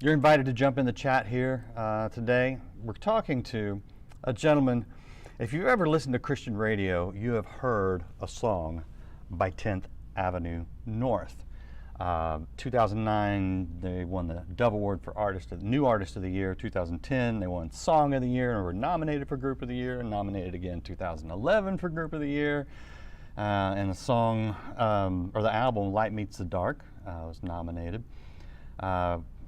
You're invited to jump in the chat here today. We're talking to a gentleman. If you've ever listened to Christian radio, you have heard a song by 10th Avenue North. 2009, they won the Dove Award for New Artist of the Year. 2010, they won Song of the Year and were nominated for Group of the Year, and nominated again 2011 for Group of the Year. And the song, or the album, Light Meets the Dark, was nominated.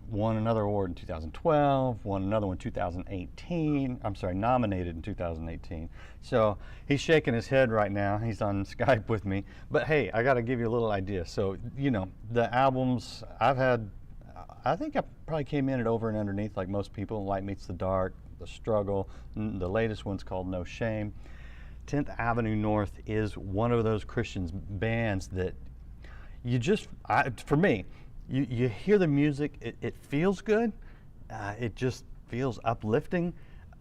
Won another award in 2012, won another one in 2018. I'm sorry, nominated in 2018. So he's shaking his head right now. He's on Skype with me. But hey, I got to give you a little idea. So, the albums I've had, I think I probably came in at Over and Underneath like most people. Light Meets the Dark, The Struggle. The latest one's called No Shame. 10th Avenue North is one of those Christian bands that for me, you hear the music, it feels good, it just feels uplifting,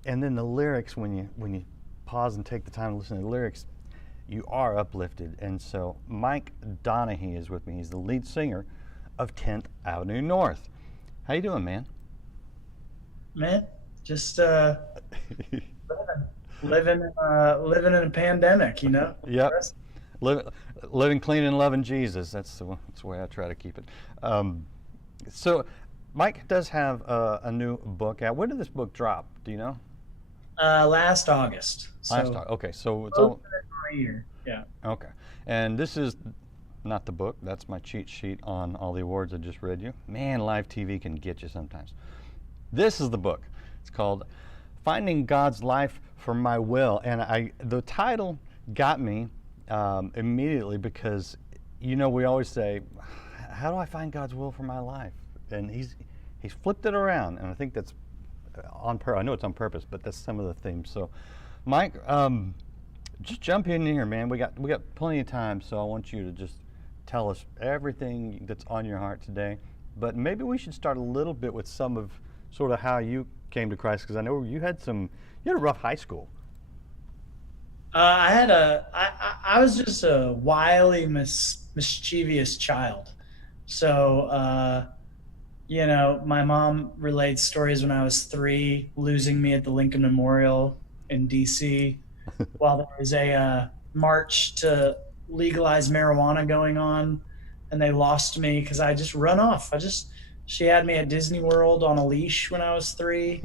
and then the lyrics, when you pause and take the time to listen to the lyrics, you are uplifted. And so Mike Donehey is with me. He's the lead singer of 10th Avenue North. How you doing, man? Man, just living in a pandemic, Yep. Living clean and loving Jesus. That's the way I try to keep it. So, Mike does have a new book out. When did this book drop? Do you know? Last August. Okay, so it's Over all a year. Yeah. okay. And this is not the book. That's my cheat sheet on all the awards I just read you. Man, live TV can get you sometimes. This is the book. It's called Finding God's Life for My Will, and the title got me immediately because we always say, how do I find God's will for my life? And he's flipped it around, and I think that's on purpose. I know it's on purpose, but that's some of the themes. So, Mike, just jump in here, man. We got plenty of time, so I want you to just tell us everything that's on your heart today. But maybe we should start a little bit with some of sort of how you came to Christ, because I know you had a rough high school. I was just a wily, mischievous child. So, my mom relates stories when I was 3, losing me at the Lincoln Memorial in D.C. while there was a march to legalize marijuana going on, and they lost me because I just run off. She had me at Disney World on a leash when I was 3,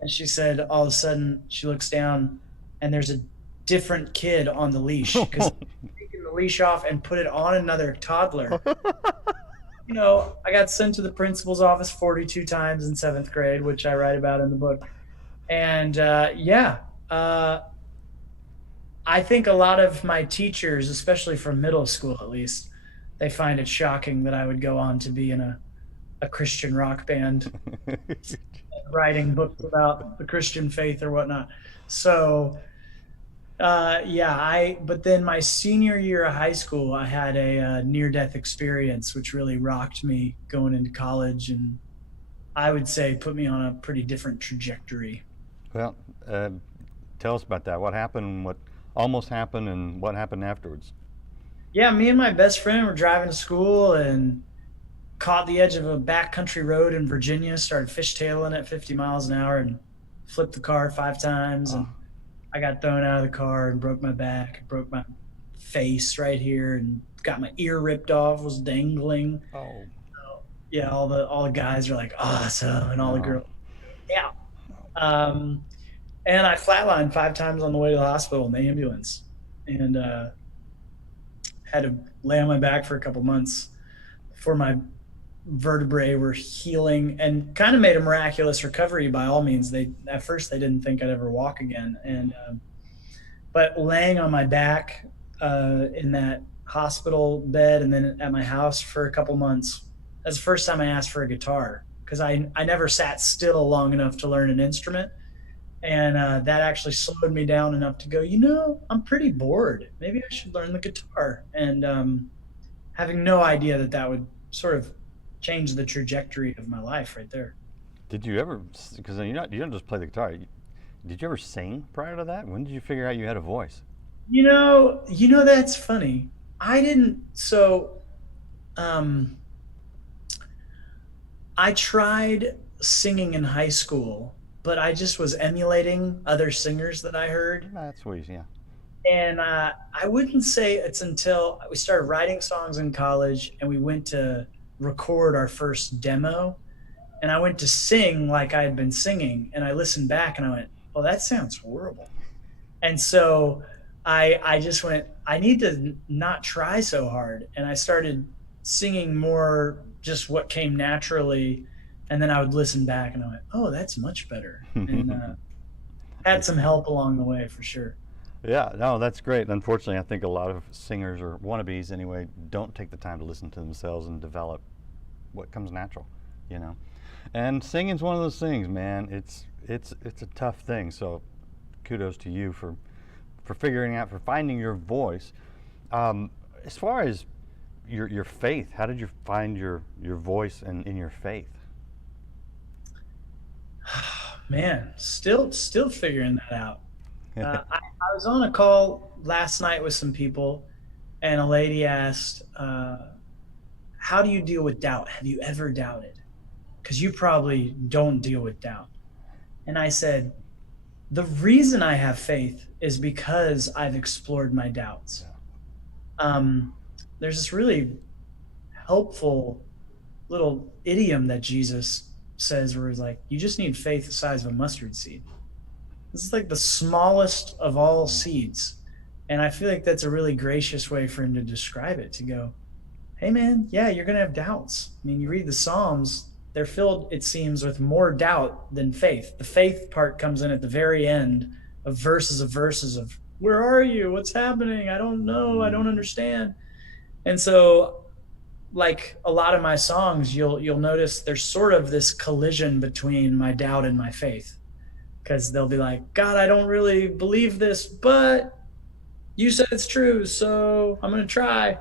and she said all of a sudden she looks down and there's a different kid on the leash because taking the leash off and put it on another toddler. I got sent to the principal's office 42 times in 7th grade, which I write about in the book. And I think a lot of my teachers, especially from middle school at least, they find it shocking that I would go on to be in a Christian rock band writing books about the Christian faith or whatnot. So but then my senior year of high school, I had a near-death experience, which really rocked me going into college, and I would say put me on a pretty different trajectory. Well, tell us about that. What happened, what almost happened, and what happened afterwards? Yeah, me and my best friend were driving to school and caught the edge of a backcountry road in Virginia, started fishtailing at 50 miles an hour and flipped the car 5 times. And I got thrown out of the car and broke my back, broke my face right here, and got my ear ripped off, was dangling. Oh. So, yeah, all the guys are like, awesome, and all the girls, yeah. And I flatlined 5 times on the way to the hospital in the ambulance, and had to lay on my back for a couple months before my vertebrae were healing, and kind of made a miraculous recovery by all means. At first they didn't think I'd ever walk again, and but laying on my back in that hospital bed and then at my house for a couple months, that's the first time I asked for a guitar, because I never sat still long enough to learn an instrument, and that actually slowed me down enough to go, I'm pretty bored, maybe I should learn the guitar. And having no idea that would sort of change the trajectory of my life right there. Did you ever, because you don't just play the guitar, did you ever sing prior to that? When did you figure out you had a voice? That's funny. I didn't. So I tried singing in high school, but I just was emulating other singers that I heard. That's sweet, yeah. And I wouldn't say it's until we started writing songs in college and we went to record our first demo. And I went to sing like I had been singing. And I listened back and I went, oh, that sounds horrible. And so I just went, I need to not try so hard. And I started singing more just what came naturally. And then I would listen back and I went, oh, that's much better. And had some help along the way for sure. Yeah, no, that's great. Unfortunately, I think a lot of singers or wannabes anyway don't take the time to listen to themselves and develop what comes natural, you know. And singing's one of those things, man. It's a tough thing. So kudos to you for figuring out, for finding your voice. As far as your faith, how did you find your voice and in your faith? Man, still figuring that out. I was on a call last night with some people, and a lady asked, "How do you deal with doubt? Have you ever doubted? Because you probably don't deal with doubt." And I said, "The reason I have faith is because I've explored my doubts." There's this really helpful little idiom that Jesus says where he's like, "You just need faith the size of a mustard seed." This is like the smallest of all seeds. And I feel like that's a really gracious way for him to describe it, to go, hey man, yeah, you're going to have doubts. I mean, you read the Psalms, they're filled, it seems, with more doubt than faith. The faith part comes in at the very end of verses of, where are you? What's happening? I don't know. I don't understand. And so, like a lot of my songs, you'll notice there's sort of this collision between my doubt and my faith. Because they'll be like, God, I don't really believe this, but you said it's true, so I'm gonna try.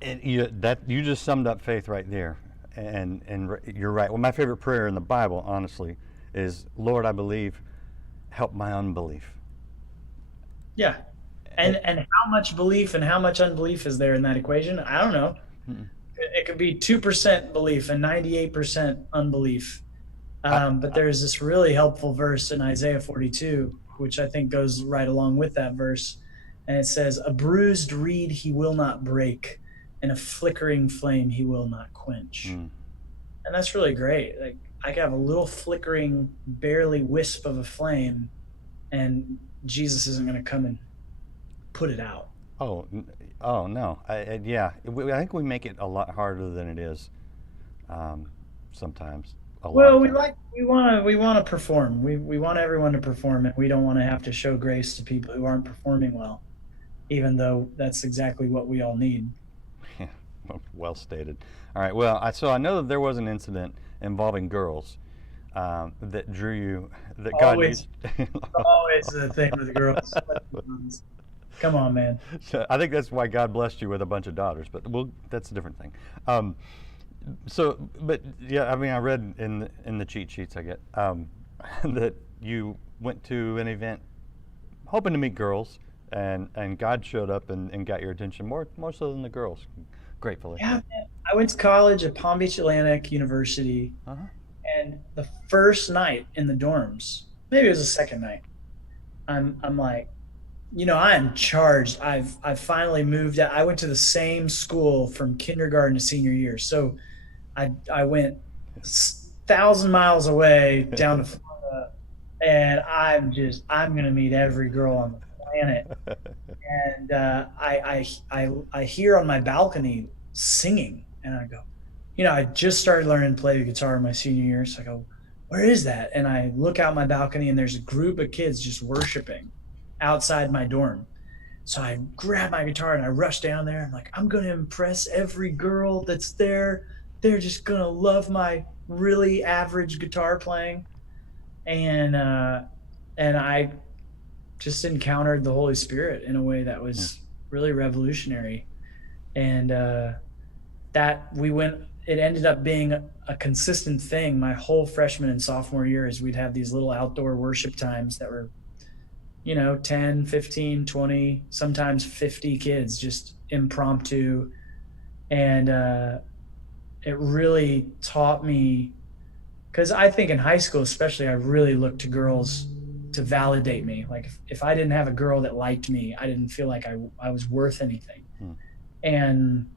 You just summed up faith right there, and you're right. Well, my favorite prayer in the Bible, honestly, is Lord, I believe, help my unbelief. Yeah. And how much belief and how much unbelief is there in that equation? I don't know. Mm. It could be 2% belief and 98% unbelief. But there's this really helpful verse in Isaiah 42, which I think goes right along with that verse. And it says, a bruised reed he will not break, and a flickering flame he will not quench. And that's really great. Like, I could have a little flickering, barely wisp of a flame, and Jesus isn't going to come and put it out. Oh no. Yeah, I think we make it a lot harder than it is sometimes. Well, we want to perform. We want everyone to perform, and we don't want to have to show grace to people who aren't performing well, even though that's exactly what we all need. Yeah, well stated. All right. Well, so I know that there was an incident involving girls that drew you. That Always, God used. always the thing with girls. Come on, man. So I think that's why God blessed you with a bunch of daughters, but that's a different thing. But yeah, I mean, I read in the cheat sheets I get that you went to an event hoping to meet girls, and God showed up and got your attention more so than the girls, gratefully. Yeah, man. I went to college at Palm Beach Atlantic University, and the first night in the dorms, maybe it was the second night, I'm like, I am charged. I've finally moved out. I went to the same school from kindergarten to senior year, so I went 1,000 miles away down to Florida, and I'm gonna meet every girl on the planet. And I hear on my balcony singing, and I go, I just started learning to play the guitar in my senior year, so I go, where is that? And I look out my balcony, and there's a group of kids just worshiping outside my dorm. So I grab my guitar and I rush down there. I'm like, I'm gonna impress every girl that's there. They're just gonna love my really average guitar playing. And I just encountered the Holy Spirit in a way that was really revolutionary. And it ended up being a consistent thing my whole freshman and sophomore year, as we'd have these little outdoor worship times that were 10, 15, 20, sometimes 50 kids, just impromptu. And it really taught me, because I think in high school, especially, I really looked to girls to validate me. Like if I didn't have a girl that liked me, I didn't feel like I was worth anything. Hmm. And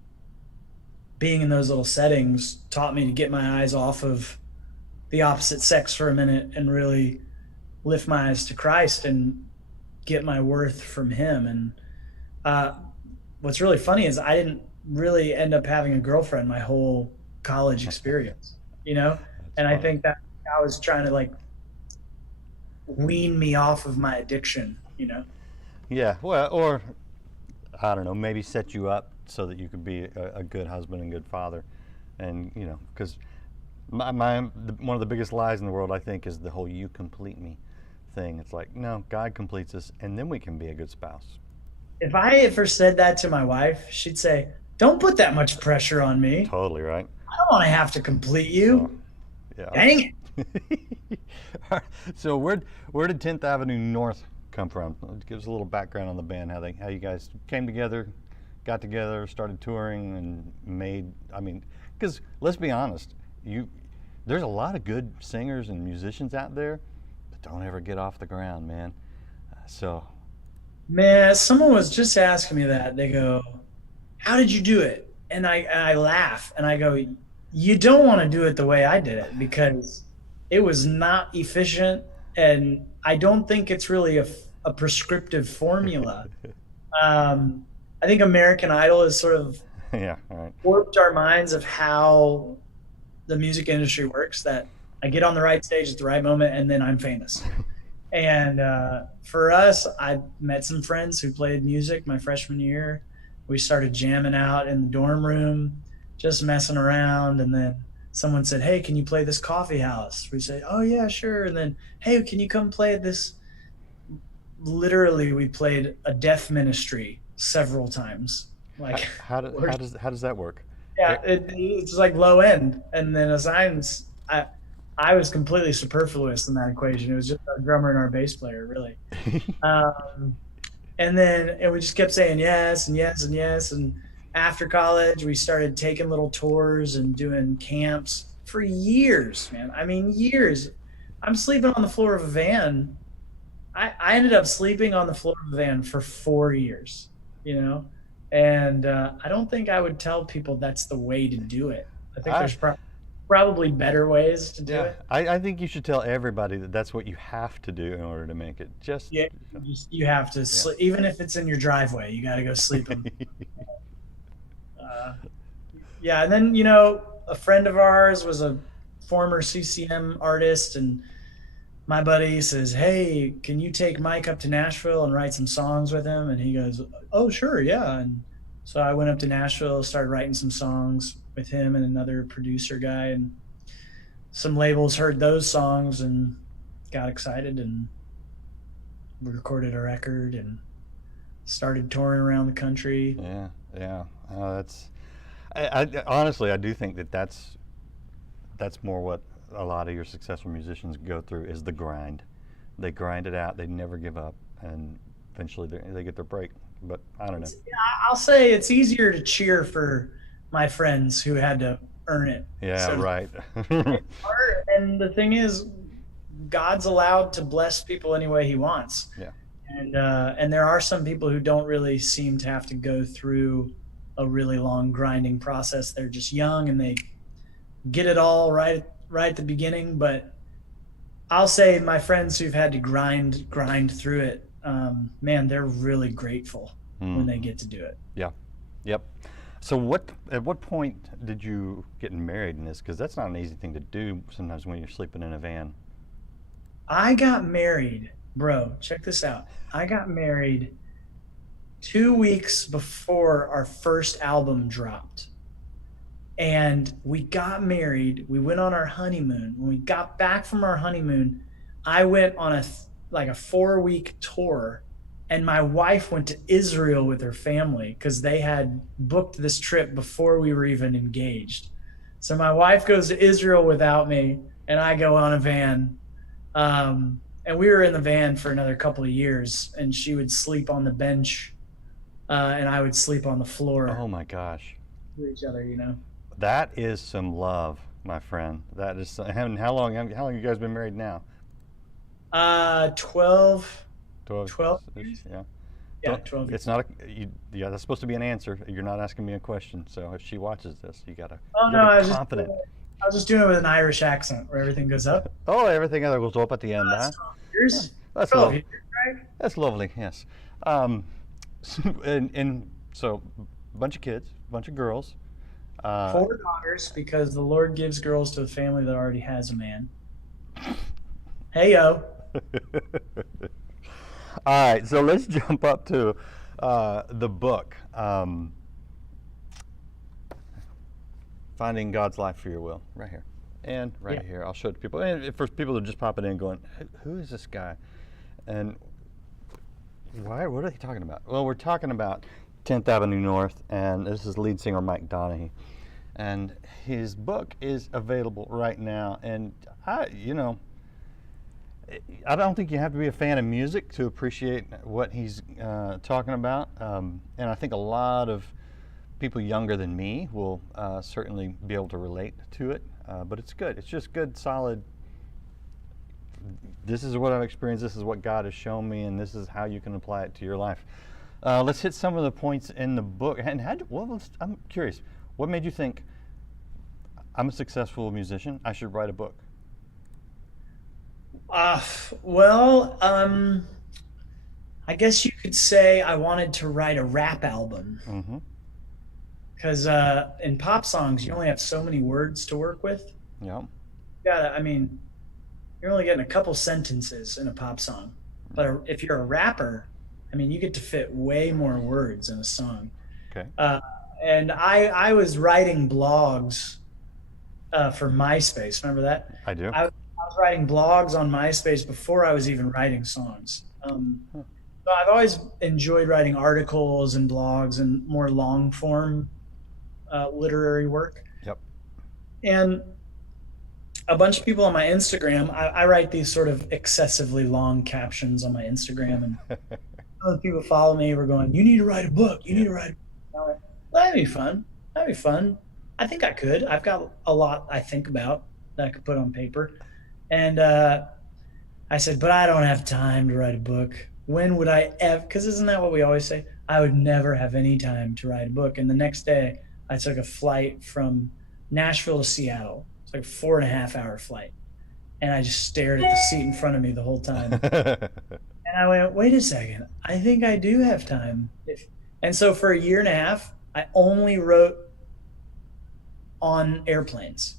being in those little settings taught me to get my eyes off of the opposite sex for a minute and really lift my eyes to Christ and get my worth from Him. And uh, what's really funny is I didn't really end up having a girlfriend my whole college experience, you know? That's And I funny. think that I was trying to like wean me off of my addiction, you know? Yeah, well, or I don't know, maybe set you up so that you could be a good husband and good father. And, you know, because one of the biggest lies in the world, I think, is the whole "you complete me" thing. It's like, no, God completes us, and then we can be a good spouse. If I ever said that to my wife, she'd say, "Don't put that much pressure on me. Totally right. I don't want to have to complete Oh, you. yeah. Dang it." So where did 10th Avenue North come from? Give us a little background on the band, how you guys came together, got together, started touring, and made. I mean, because let's be honest, there's a lot of good singers and musicians out there, but don't ever get off the ground, man. So Man, someone was just asking me that. They go, "How did you do it?" And I laugh and I go, "You don't want to do it the way I did it because it was not efficient, and I don't think it's really a prescriptive formula." I think American Idol has sort of yeah, all right. warped our minds of how the music industry works. That I get on the right stage at the right moment and then I'm famous. And for us, I met some friends who played music my freshman year. We started jamming out in the dorm room, just messing around. And then someone said, "Hey, can you play this coffee house?" We say, "Oh, yeah, sure." And then, "Hey, can you come play at this?" Literally, we played a deaf ministry several times. Like, How does that work? yeah, Eh, it's like low end. And then assigns, I was completely superfluous in that equation. It was just our drummer and our bass player, really. Um, and we just kept saying yes and yes and yes. And after college, we started taking little tours and doing camps for years, man. I mean, years. I'm sleeping on the floor of a van. I ended up sleeping on the floor of a van for 4 years, you know? And I don't think I would tell people that's the way to do it. I think I, there's probably better ways to do yeah, it. I think you should tell everybody that that's what you have to do in order to make it. Just, Yeah, you have to yeah. sleep, even if it's in your driveway. You got to go sleep in. Uh, yeah, and then a friend of ours was a former CCM artist, and my buddy says, "Hey, can you take Mike up to Nashville and write some songs with him?" And he goes, "Oh, sure, yeah." And so I went up to Nashville, started writing some songs with him and another producer guy, and some labels heard those songs and got excited, and we recorded a record and started touring around the country. Yeah, yeah. That's. Honestly, I do think that's more what a lot of your successful musicians go through is the grind. They grind it out. They never give up, and eventually they get their break. But I don't know. I'll say it's easier to cheer for my friends who had to earn it. Yeah, So right. it's hard. And the thing is, God's allowed to bless people any way He wants. Yeah. And there are some people who don't really seem to have to go through a really long grinding process. They're just young and they get it all right at the beginning. But I'll say my friends who've had to grind through it, man, they're really grateful when they Mhm. get to do it. Yeah. Yep. So at what point did you get married in this? Because that's not an easy thing to do sometimes when you're sleeping in a van. I got married, bro. Check this out. I got married 2 weeks before our first album dropped. And we got married. We went on our honeymoon. When we got back from our honeymoon, I went on like a 4 week tour, and my wife went to Israel with her family because they had booked this trip before we were even engaged. So my wife goes to Israel without me, and I go on a van. And we were in the van for another couple of years, and she would sleep on the bench, and I would sleep on the floor Oh my gosh. to each other. That is some love, my friend. That is. And how long you guys been married now? 12, 12. 12 years. Yeah. Yeah, Don't. 12 years. It's not yeah. That's supposed to be an answer. You're not asking me a question. So if she watches this, Oh you no, gotta be confident. I was just doing it with an Irish accent where everything goes up. Oh, everything other goes up at the end, That's huh? 12 Yeah, years. that's 12 love. years, right? That's lovely. Yes. Um, and so, bunch of kids, bunch of girls. Uh, 4 daughters, because the Lord gives girls to a family that already has a man. Hey yo. all right. So let's jump up to the book, "Finding God's Life for Your Will," right here, and right Yeah. here. I'll show it to people. And for people that are just popping in, going, "Who is this guy?" And why? What are they talking about? Well, we're talking about 10th Avenue North, and this is lead singer Mike Donehey, and his book is available right now. And I don't think you have to be a fan of music to appreciate what he's talking about. And I think a lot of people younger than me will certainly be able to relate to it. But it's good. It's just good, solid. This is what I've experienced. This is what God has shown me, and this is how you can apply it to your life. Let's hit some of the points in the book. And I'm curious. What made you think I'm a successful musician? I should write a book. Uh, well, I guess you could say I wanted to write a rap album Mm-hmm. because in pop songs you only have so many words to work with. Yeah. I mean, you're only getting a couple sentences in a pop song, but if you're a rapper, I mean, you get to fit way more words in a song. Okay. Uh, and I was writing blogs for MySpace. Remember that? I do. I was writing blogs on MySpace before I was even writing songs. Huh. So I've always enjoyed writing articles and blogs and more long form literary work. Yep. And a bunch of people on my Instagram, I write these sort of excessively long captions on my Instagram, and other people follow me. We're going, "You need to write a book. You need to write." I went, well, that'd be fun. That'd be fun. I think I could. I've got a lot I think about that I could put on paper. And I said, but I don't have time to write a book. When would I ever? Because isn't that what we always say? I would never have any time to write a book. And the next day, I took a flight from Nashville to Seattle. It's like a 4.5 hour flight. And I just stared at the seat in front of me the whole time. And I went, wait a second. I think I do have time. And so for a year and a half, I only wrote on airplanes.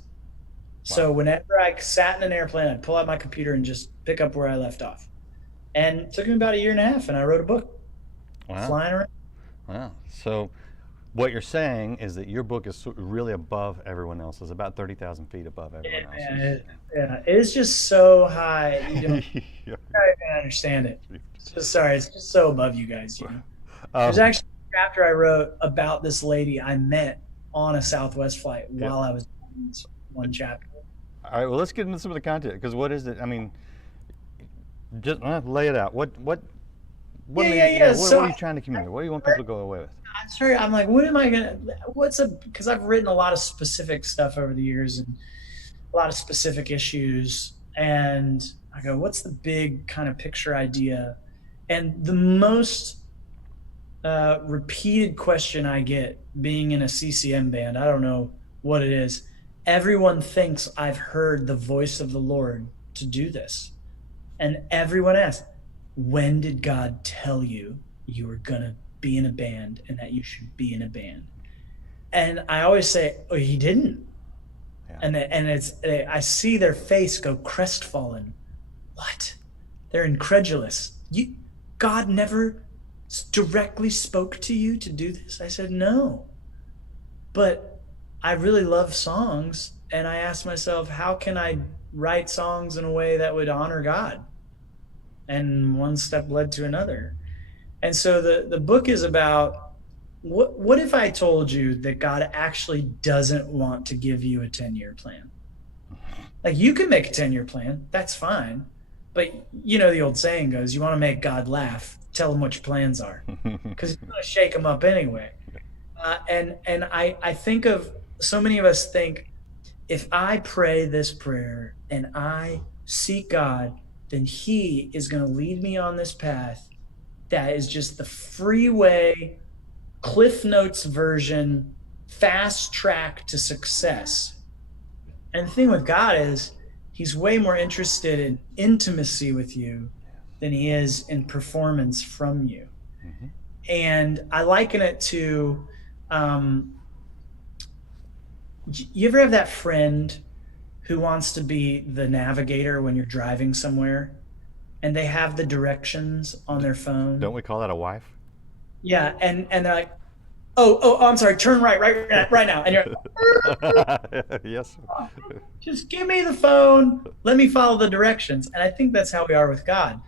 So whenever I sat in an airplane, I'd pull out my computer and just pick up where I left off. And it took me about a year and a half, and I wrote a book. Wow. Flying around. Wow. So what you're saying is that your book is really above everyone else's, about 30,000 feet above everyone else's. Yeah, it's just so high. You don't Yeah. even understand it. It's just so above you guys. You know? There's actually a chapter I wrote about this lady I met on a Southwest flight while I was in this one chapter. All right, well, let's get into some of the content, because what is it? I mean, just lay it out. What Yeah. what So are you trying to communicate? What do you want people to go away with? I'm like, what am I gonna? Because I've written a lot of specific stuff over the years and a lot of specific issues, and I go, what's the big kind of picture idea? And the most repeated question I get being in a CCM band, I don't know what it is. Everyone thinks I've heard the voice of the Lord to do this. And everyone asks, when did God tell you you were going to be in a band and that you should be in a band? And I always say, oh, he didn't. Yeah. And I see their face go crestfallen. What? They're incredulous. God never directly spoke to you to do this? I said, no. But I really love songs, and I asked myself, how can I write songs in a way that would honor God? And one step led to another. And so the book is about, what if I told you that God actually doesn't want to give you a 10-year plan? Like, you can make a 10-year plan, that's fine. But you know the old saying goes, you want to make God laugh, tell him what your plans are, because you're going to shake him up anyway. And I think of so many of us think, if I pray this prayer and I seek God, then He is going to lead me on this path that is just the freeway, Cliff Notes version, fast track to success. And the thing with God is, He's way more interested in intimacy with you than He is in performance from you. Mm-hmm. And I liken it to, um, you ever have that friend who wants to be the navigator when you're driving somewhere and they have the directions on their phone? Don't we call that a wife? Yeah, and they're like, oh, I'm sorry, turn right now. And you're Yes. just give me the phone, let me follow the directions. And I think that's how we are with God.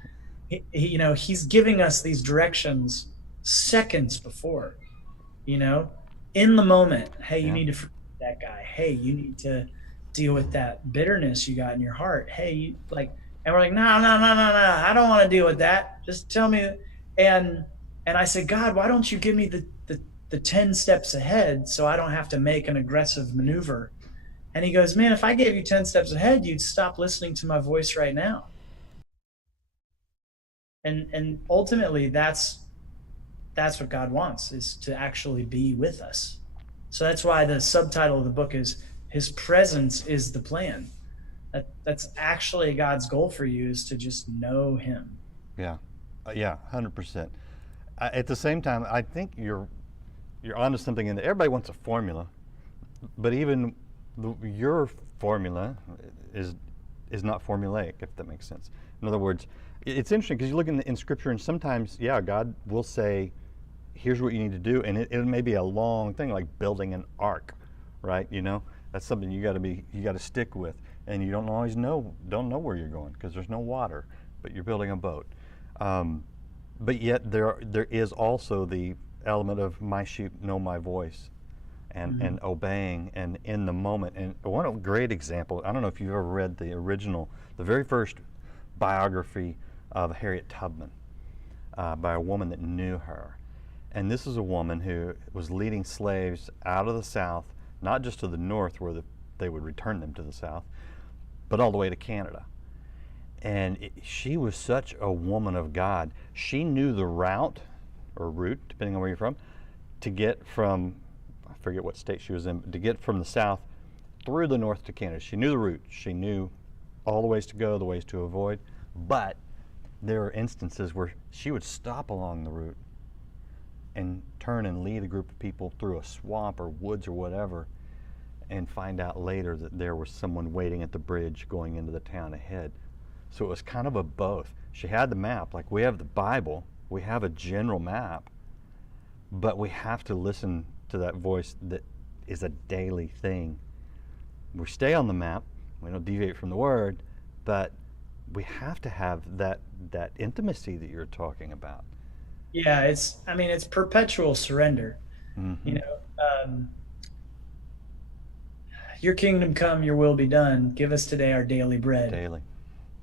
He's giving us these directions seconds before, you know, in the moment. Hey, you Yeah. need to forgive that guy. Hey, you need to deal with that bitterness you got in your heart. Hey, and we're like, no, I don't want to deal with that. Just tell me. And I say, God, why don't you give me the 10 steps ahead so I don't have to make an aggressive maneuver? And He goes, man, if I gave you 10 steps ahead, you'd stop listening to my voice right now. And ultimately, that's what God wants, is to actually be with us. So that's why the subtitle of the book is His Presence is the Plan. That's actually God's goal for you, is to just know Him. Yeah. Yeah, 100%. At the same time, I think you're onto something in there. Everybody wants a formula, but even your formula is not formulaic, if that makes sense. In other words, it's interesting because you look in Scripture, and sometimes, yeah, God will say, here's what you need to do, and it may be a long thing, like building an ark, right? That's something you got to stick with, and you don't always know where you're going because there's no water, but you're building a boat. But yet there is also the element of my sheep know my voice, and obeying, and in the moment. And one great example, I don't know if you've ever read the very first biography of Harriet Tubman, by a woman that knew her. And this is a woman who was leading slaves out of the South, not just to the North where they would return them to the South, but all the way to Canada. And she was such a woman of God. She knew the route, or route, depending on where you're from, to get from, I forget what state she was in, to get from the South through the North to Canada. She knew the route. She knew all the ways to go, the ways to avoid. But there are instances where she would stop along the route and turn and lead a group of people through a swamp or woods or whatever, and find out later that there was someone waiting at the bridge going into the town ahead. So it was kind of a both. She had the map, like we have the Bible, we have a general map, but we have to listen to that voice that is a daily thing. We stay on the map, we don't deviate from the Word, but we have to have that intimacy that you're talking about. Yeah, it's perpetual surrender. Mm-hmm. Your kingdom come, your will be done. Give us today our daily bread. Daily.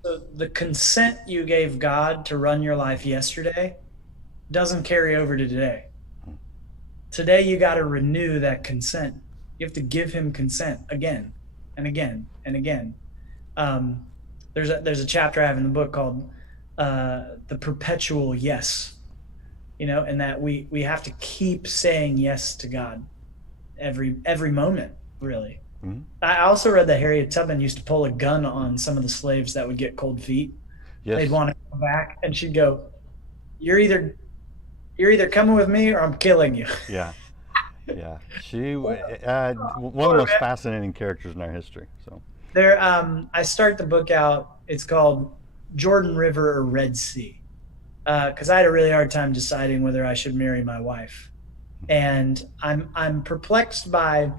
So the consent you gave God to run your life yesterday doesn't carry over to today. Today you got to renew that consent. You have to give Him consent again and again and again. There's a chapter I have in the book called the perpetual yes. And that we have to keep saying yes to God every moment, really. Mm-hmm. I also read that Harriet Tubman used to pull a gun on some of the slaves that would get cold feet. Yes. They'd want to come back, and she'd go, "You're either coming with me or I'm killing you." Yeah. Yeah. She one of the most fascinating characters in our history. So I start the book out. It's called Jordan River or Red Sea, because I had a really hard time deciding whether I should marry my wife, and I'm perplexed by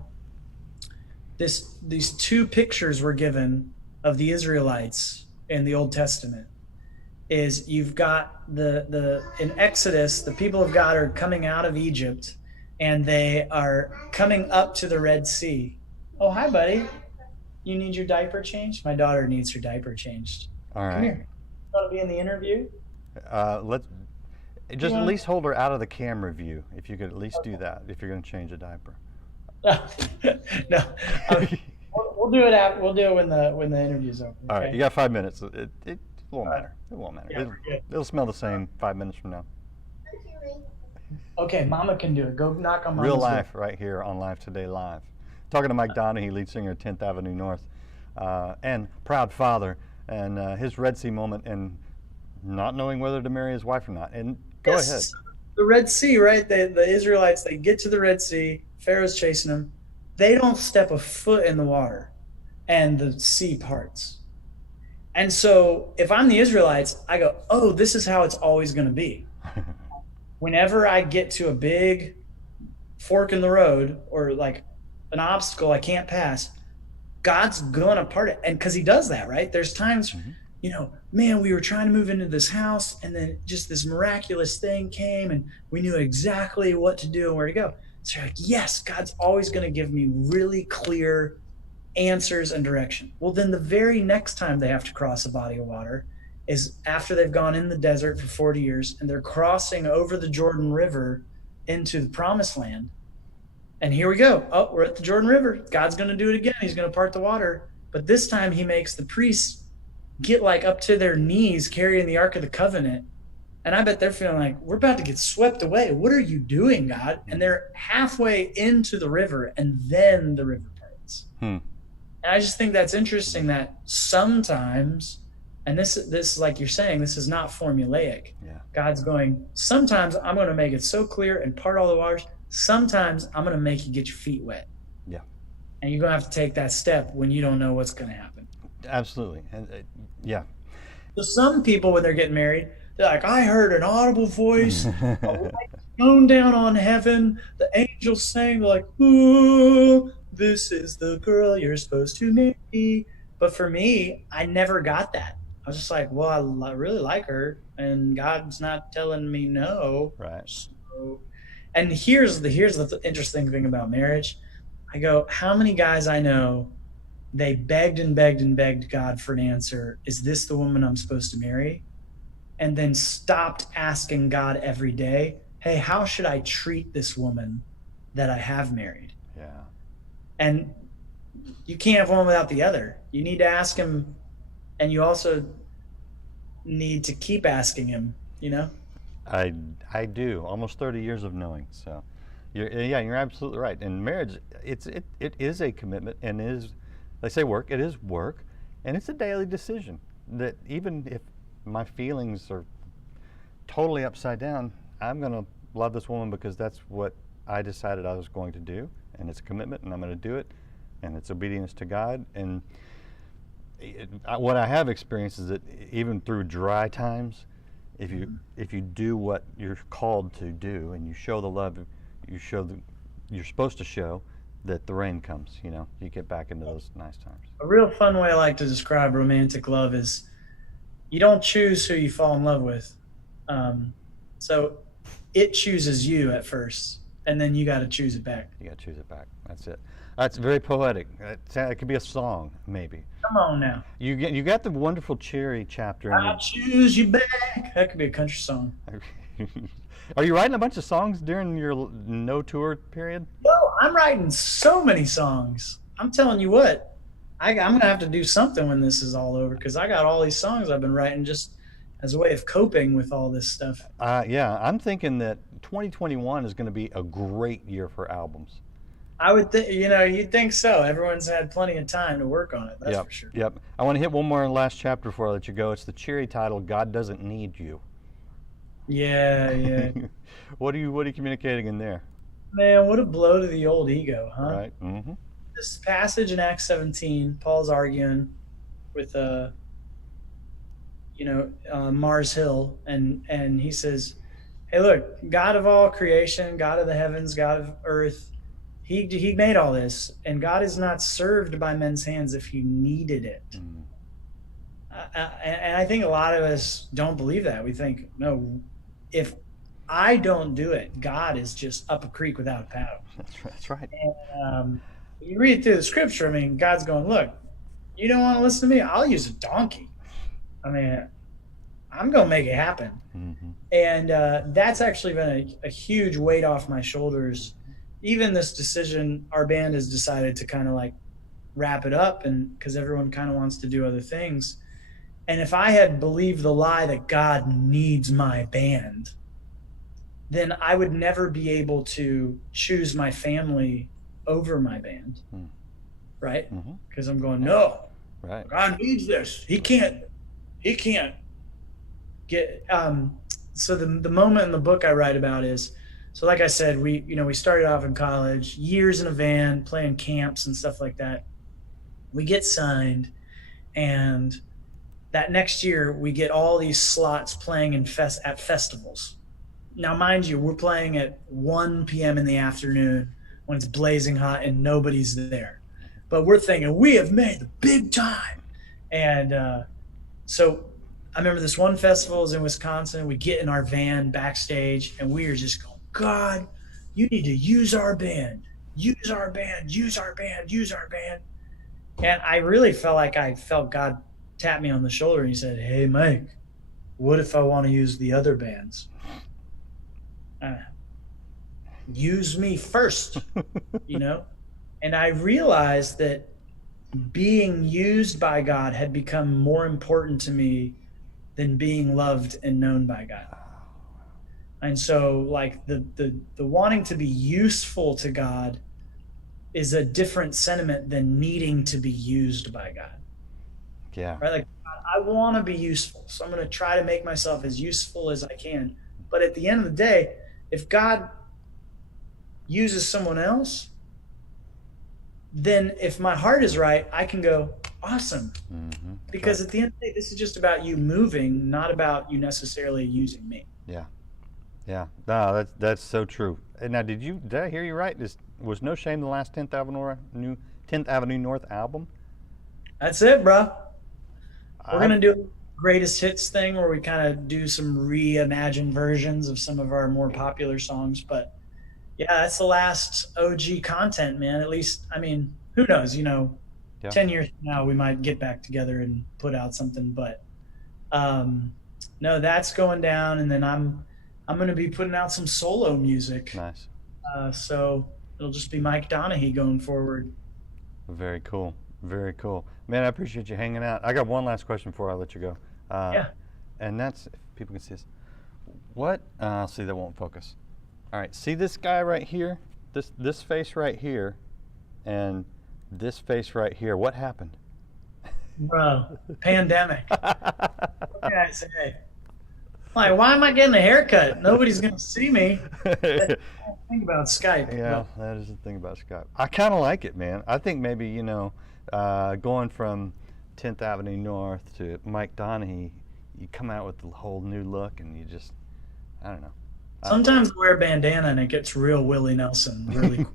these two pictures we're given of the Israelites in the Old Testament. Is you've got in Exodus, the people of God are coming out of Egypt, and they are coming up to the Red Sea. Oh, hi, buddy. You need your diaper changed? My daughter needs her diaper changed. all right. Come here. You want to be in the interview? Let's just at least hold her out of the camera view. If you could at least do that, if you're going to change a diaper. No, no. We'll do it after. We'll do it when the interview's over. All right, Okay. you got 5 minutes. It won't Uh, matter. It won't matter. yeah, we're good. It'll smell the same 5 minutes from now. Okay, Mama can do it. Go knock on Real Mama's door. life right here on Live Today Live. Talking to Mike Donehey, lead singer of 10th Avenue North, and proud father, and his Red Sea moment, and not knowing whether to marry his wife or not. And go ahead. Yes, the Red Sea, right? The Israelites, they get to the Red Sea. Pharaoh's chasing them. They don't step a foot in the water, and the sea parts. And so, if I'm the Israelites, I go, "Oh, this is how it's always going to be." Whenever I get to a big fork in the road or like an obstacle I can't pass, God's gonna part it. And because he does that, right? There's times, man, we were trying to move into this house and then just this miraculous thing came and we knew exactly what to do and where to go. So you're like, yes, God's always gonna give me really clear answers and direction. Well, then the very next time they have to cross a body of water is after they've gone in the desert for 40 years and they're crossing over the Jordan River into the promised land. And here we go. Oh, we're at the Jordan River. God's going to do it again. He's going to part the water. But this time he makes the priests get like up to their knees carrying the Ark of the Covenant. And I bet they're feeling like, we're about to get swept away. What are you doing, God? And they're halfway into the river and then the river parts. And I just think that's interesting that sometimes, and this like you're saying, this is not formulaic. Yeah. God's going, sometimes I'm going to make it so clear and part all the waters. Sometimes I'm going to make you get your feet wet. Yeah. And you're going to have to take that step when you don't know what's going to happen. Absolutely. And yeah. So some people, when they're getting married, they're like, I heard an audible voice, a light shone down on heaven, the angels sang, like, ooh, this is the girl you're supposed to marry. But for me, I never got that. I was just like, well, I really like her, and God's not telling me no. Right. So, and here's the interesting thing about marriage. I go, how many guys I know, they begged and begged and begged God for an answer. Is this the woman I'm supposed to marry? And then stopped asking God every day, hey, how should I treat this woman that I have married? Yeah. And you can't have one without the other. You need to ask him, and you also need to keep asking him, I do. Almost 30 years of knowing. So, you're absolutely right. And marriage, it is a commitment, and they say work. It is work, and it's a daily decision. That even if my feelings are totally upside down, I'm going to love this woman because that's what I decided I was going to do, and it's a commitment, and I'm going to do it, and it's obedience to God. And what I have experienced is that even through dry times, if you do what you're called to do, and you show the love you're supposed to show, that the rain comes. You get back into those nice times. A real fun way I like to describe romantic love is you don't choose who you fall in love with. So it chooses you at first, and then you got to choose it back. You got to choose it back. That's it. That's very poetic. It could be a song, maybe. Come on now. You got the wonderful Cherry chapter. I'll choose you back. That could be a country song. Are you writing a bunch of songs during your no tour period? No, I'm writing so many songs. I'm telling you what, I'm going to have to do something when this is all over because I got all these songs I've been writing just as a way of coping with all this stuff. Yeah, I'm thinking that 2021 is going to be a great year for albums. I would think, you'd think so. Everyone's had plenty of time to work on it, that's for sure. Yep. I want to hit one more last chapter before I let you go. It's the Cherry title, God Doesn't Need You. Yeah. What are you communicating in there? Man, what a blow to the old ego, huh? Right. Mm-hmm. This passage in Acts 17, Paul's arguing with Mars Hill, and he says, hey, look, God of all creation, God of the heavens, God of earth, he made all this, and God is not served by men's hands if he needed it. Mm. And I think a lot of us don't believe that. We think, no, if I don't do it, God is just up a creek without a paddle. That's right. And you read through the scripture, I mean, God's going, look, you don't want to listen to me? I'll use a donkey. I mean, I'm going to make it happen. Mm-hmm. And that's actually been a huge weight off my shoulders even this decision, our band has decided to kind of like wrap it up, and because everyone kind of wants to do other things. And if I had believed the lie that God needs my band, then I would never be able to choose my family over my band, right? Because I'm going, no, Right. God needs this. He can't get. So the moment in the book I write about is, so like I said, we started off in college, years in a van, playing camps and stuff like that. We get signed, and that next year we get all these slots playing at festivals. Now, mind you, we're playing at 1 p.m. in the afternoon when it's blazing hot and nobody's there. But we're thinking, we have made the big time. And so I remember this one festival is in Wisconsin. We get in our van backstage, and we are just going, God, you need to use our band. Use our band. Use our band. Use our band. And I really felt like I felt God tap me on the shoulder, and he said, hey, Mike, what if I want to use the other bands? Use me first, And I realized that being used by God had become more important to me than being loved and known by God. And so like the wanting to be useful to God is a different sentiment than needing to be used by God. Yeah. Right? Like, I want to be useful, so I'm going to try to make myself as useful as I can. But at the end of the day, if God uses someone else, then if my heart is right, I can go, awesome. Because at the end of the day, this is just about you moving, not about you necessarily using me. Yeah. Yeah. No, that's so true. And now, did I hear you right? Was No Shame the last 10th Avenue North album? That's it, bro. We're going to do a greatest hits thing where we kind of do some reimagined versions of some of our more popular songs. But yeah, that's the last OG content, man. At least, I mean, who knows, 10 years from now, we might get back together and put out something. But no, that's going down. And then I'm going to be putting out some solo music. Nice. So it'll just be Mike Donehey going forward. Very cool. Very cool. Man, I appreciate you hanging out. I got one last question before I let you go. Yeah. And that's, if people can see this. What, see, that won't focus. All right, see this guy right here? This face right here and this face right here. What happened? Bro, pandemic. What can I say? Like, why am I getting a haircut? Nobody's going to see me. That's the thing about Skype. Yeah, that is the thing about Skype. I kind of like it, man. I think maybe, going from 10th Avenue North to Mike Donehey, you come out with a whole new look, and you just, I don't know. Sometimes I wear a bandana and it gets real Willie Nelson really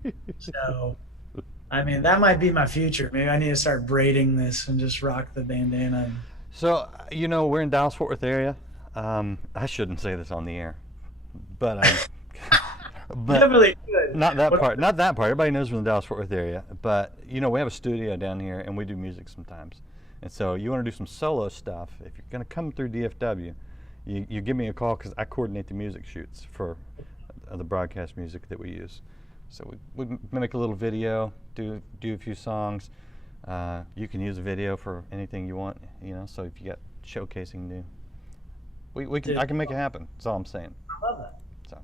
quick. So, I mean, that might be my future. Maybe I need to start braiding this and just rock the bandana. So, we're in Dallas-Fort Worth area. I shouldn't say this on the air, but Definitely good. Not that part. Everybody knows we're in the Dallas-Fort Worth area, but we have a studio down here and we do music sometimes. And so you want to do some solo stuff. If you're going to come through DFW, you give me a call because I coordinate the music shoots for the broadcast music that we use. So we make a little video, do a few songs. You can use a video for anything you want, So if you got showcasing new, I can make it happen. That's all I'm saying. I love that. So,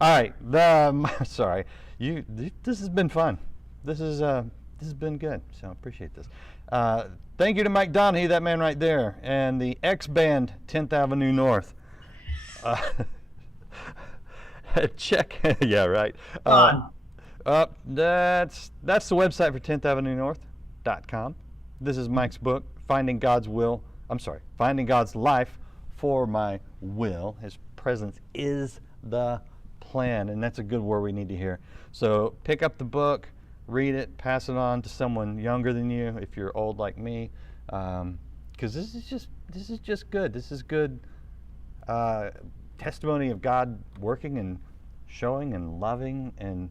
all right. Sorry, this has been fun. This has been good. So I appreciate this. Thank you to Mike Donehey, that man right there, and the X Band 10th Avenue North. Check. Yeah, right. That's the website for 10thAvenueNorth.com. This is Mike's book, Finding God's Life for My Will. His presence is the plan, and that's a good word we need to hear. So pick up the book, read it, pass it on to someone younger than you if you're old like me, because this is just good. This is good testimony of God working and showing and loving and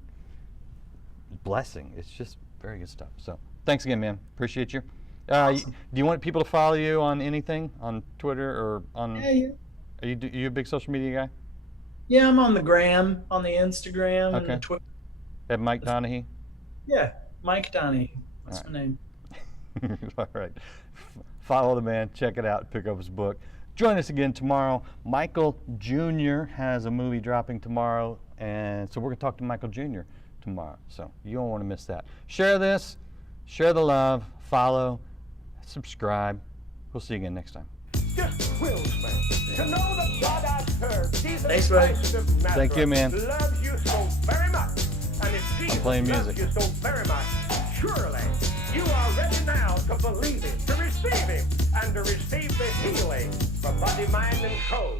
blessing. It's just very good stuff. So thanks again, man. Appreciate you. Awesome. Do you want people to follow you on anything, on Twitter or on? Yeah. Are you a big social media guy? Yeah, I'm on the gram, on the Instagram, and the Okay. Twitter. At Mike Donehey? Yeah, Mike Donehey. All That's right. my name. All right. Follow the man, check it out, pick up his book. Join us again tomorrow. Michael Jr. has a movie dropping tomorrow, and so we're going to talk to Michael Jr. tomorrow. So you don't want to miss that. Share this, share the love, follow, subscribe. We'll see you again next time. Just thrills me to know that God I serve, Jesus Thanks, bud. Christ of Nazareth, Thank you, man. loves you so very much. And if Jesus playing loves music. you so very much, surely you are ready now to believe Him, to receive Him, and to receive the healing for body, mind, and soul.